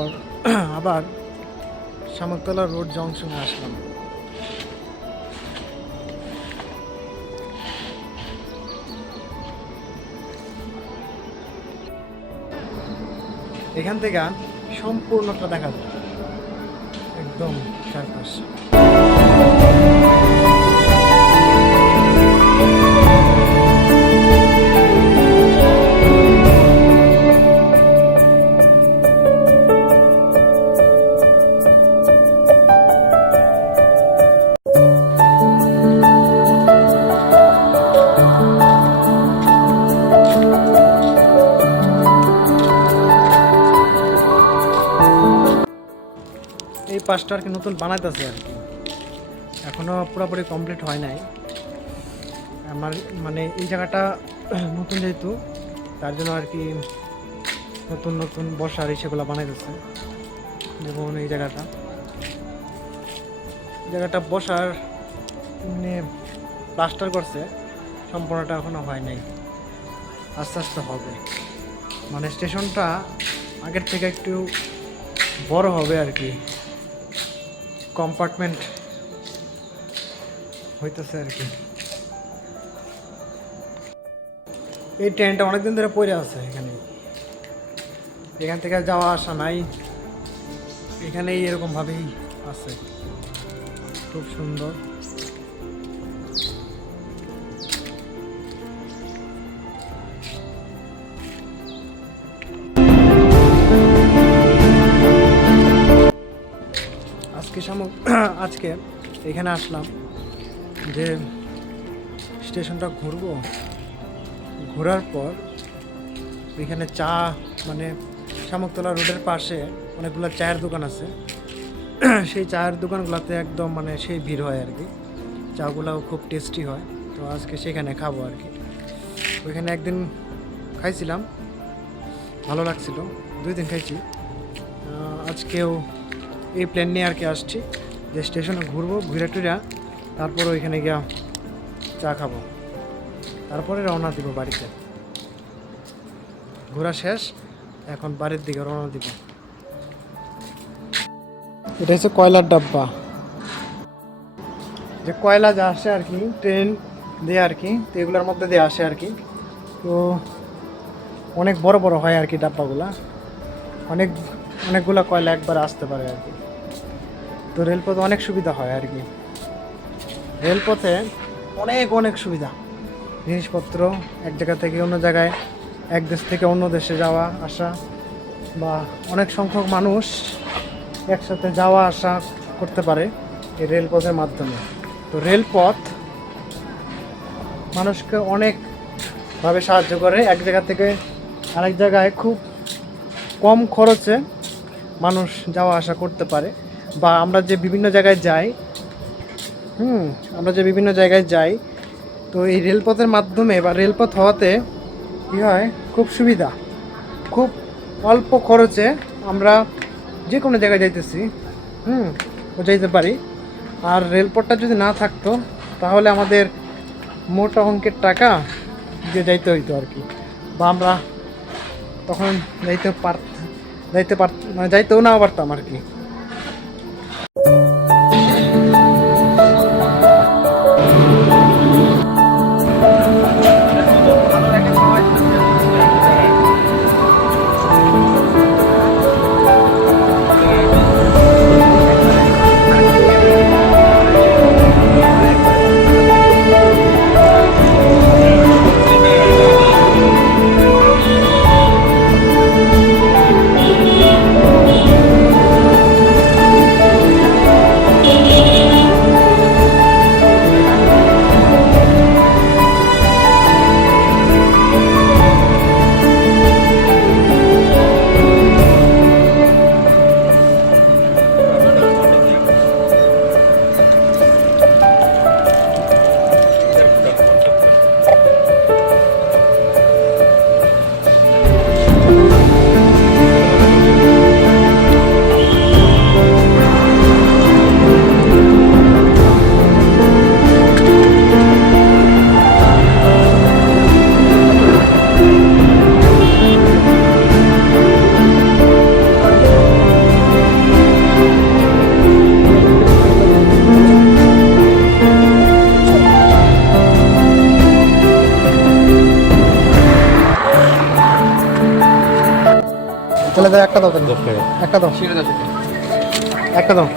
পর আবার শামুকতলা রোড জংশনে আসলাম। এখান থেকে সম্পূর্ণটা দেখা যায় একদম চারপাশ। এই পাশটা আর কি নতুন বানাইতেছে আর কি, এখনো পুরোপুরি কমপ্লিট হয় নাই। আমার মানে এই জায়গাটা নতুন যেহেতু, তার জন্য আর কি নতুন নতুন বসার সেগুলো বানাইতেছে। যেমন এই জায়গাটা বসার মানে প্লাস্টার করছে, সম্পূর্ণটা এখনো হয় নাই, আস্তে আস্তে হবে। মানে স্টেশনটা আগের থেকে একটু বড় হবে আর কি, কম্পার্টমেন্ট হইতেছে আর কি। এই ট্রেনটা অনেকদিন ধরে পড়ে আছে এখানে, এখান থেকে যাওয়া আসা নাই, এখানেই এরকম ভাবেই আছে, খুব সুন্দর। আজকে এখানে আসলাম যে স্টেশনটা ঘুরবো, ঘোরার পর এখানে চা মানে শামুকতলা রোডের পাশে অনেকগুলো চায়ের দোকান আছে, সেই চায়ের দোকানগুলোতে একদম মানে সেই ভিড় হয় আর কি, চাগুলাও খুব টেস্টি হয়। তো আজকে সেখানে খাবো আর কি। ওইখানে একদিন খাইছিলাম, ভালো লাগছিল, 2 দিন খাইছি। আজকেও এই প্ল্যান নিয়ে আর কি আসছি যে স্টেশনে ঘুরবো, ঘুরে টুরা তারপর ওইখানে গিয়া চা খাবো, তারপরে রওনা দিব বাড়িতে। ঘোরা শেষ, এখন বাড়ির দিকে রওনা দিব। এটা হচ্ছে কয়লার ডাব্বা, যে কয়লা যা আসে আর কি ট্রেন দিয়ে আর কি, তো এগুলোর মধ্যে দিয়ে আসে আর কি। তো অনেক বড় বড় হয় আর কি ডাব্বাগুলা, অনেকগুলা কয়লা একবার আসতে পারে আর কি। তো রেলপথে অনেক সুবিধা হয় আর কি, রেলপথে অনেক সুবিধা, জিনিসপত্র এক জায়গা থেকে অন্য জায়গায়, এক দেশ থেকে অন্য দেশে যাওয়া আসা, বা অনেক সংখ্যক মানুষ একসাথে যাওয়া আসা করতে পারে এই রেলপথের মাধ্যমে। তো রেলপথ মানুষকে অনেকভাবে সাহায্য করে, এক জায়গা থেকে আরেক জায়গায় খুব কম খরচে মানুষ যাওয়া আসা করতে পারে। বা আমরা যে বিভিন্ন জায়গায় যাই, তো এই রেলপথের মাধ্যমে বা রেলপথ হওয়াতে কী হয়, খুব সুবিধা, খুব অল্প খরচে আমরা যে কোনো জায়গায় যাইতেছি যাইতে পারি। আর রেলপথটা যদি না থাকতো তাহলে আমাদের মোটা অঙ্কের টাকা দিয়ে যাইতে হইতো আর কি, বা আমরা তখন যাইতেও না পারতাম আর কি। তাহলে দাও একটা দাও, তাহলে 10 টাকা। একটা দাও, একটা দাও।